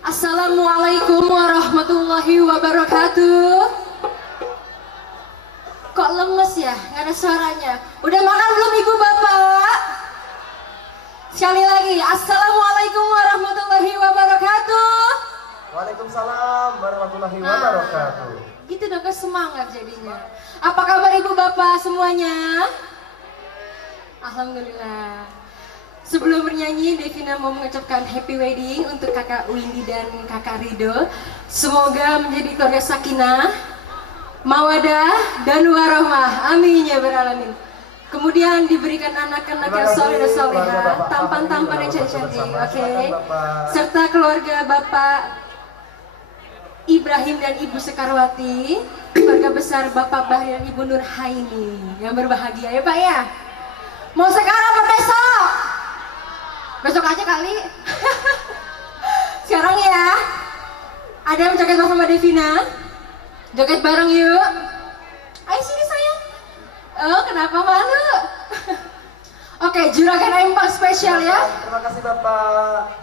Assalamualaikum warahmatullahi wabarakatuh. Kok lemes ya? Nggak ada suaranya. Udah makan belum ibu bapak? Sekali lagi, Assalamualaikum warahmatullahi wabarakatuh. Waalaikumsalam warahmatullahi wabarakatuh. Gitu dong, semangat jadinya. Apa kabar ibu bapak semuanya? Alhamdulillah. Sebelum bernyanyi, Devina mau mengucapkan happy wedding untuk kakak Windy dan kakak Rido. Semoga menjadi keluarga sakinah, mawadah, dan warahmah. Amin ya beralamin. Kemudian diberikan anak-anak yang soleh dan soleha, tampan-tampan yang cantik-cantik, oke. Serta keluarga Bapak Ibrahim dan Ibu Sekarwati, keluarga besar Bapak Bahri dan Ibu Nur Haini yang berbahagia ya Pak ya. Mau sekarang apa besok? Besok aja kali. Sekarang ya. Ada yang joget sama Devina? Joget bareng yuk. Ayo sini sayang. Oh, kenapa malu? Oke, juragan empang spesial ya. Terima kasih Bapak.